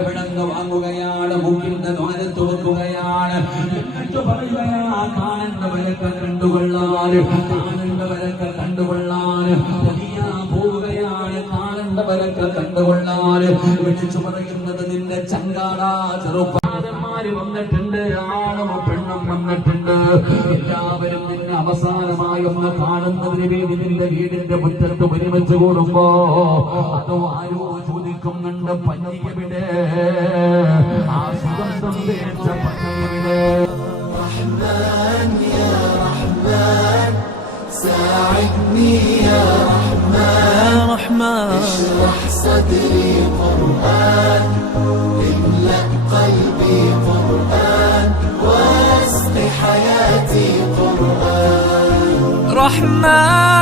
അവിടന്ന് വാങ്ങുകയാണ്, മൂക്കിന്റെ ദ്വാരത്ത് വെക്കുകയാണ്. എന്നിട്ട് പറയുകയാ, കാണേണ്ടവരൊക്കെ കണ്ടുകൊള്ളാൻ, കാണേണ്ടവരൊക്കെ കണ്ടുകൊള്ളാൻ. പോവുകയാണ്, കാണേണ്ടവരൊക്കെ കണ്ടുകൊള്ളാൻ. വിളിച്ചു പറയുന്നത് നിന്റെ ചങ്കാടാ, ചെറുപ്പക്കാരന്മാര് വന്നിട്ടുണ്ട്, ആണും പെണ്ണും വന്നിട്ടുണ്ട്. എല്ലാവരും നിന്നെ അവസാനമായി ഒന്ന് കാണുന്നതിന് വേണ്ടി നിന്റെ വീടിന്റെ മുറ്റത്ത് ഒരുമിച്ച് കൂടുമ്പോ അതോ ആരോ ചോദിക്കുന്നുണ്ട്, പഞ്ഞിയുടെ ആ സുഗന്ധം തേച്ച പഞ്ഞിയുടെ رحمن يا رحمن ساعدني يا رحمن اشرح صدري قرآن املأ قلبي قرآن واسق حياتي قرآن رحمن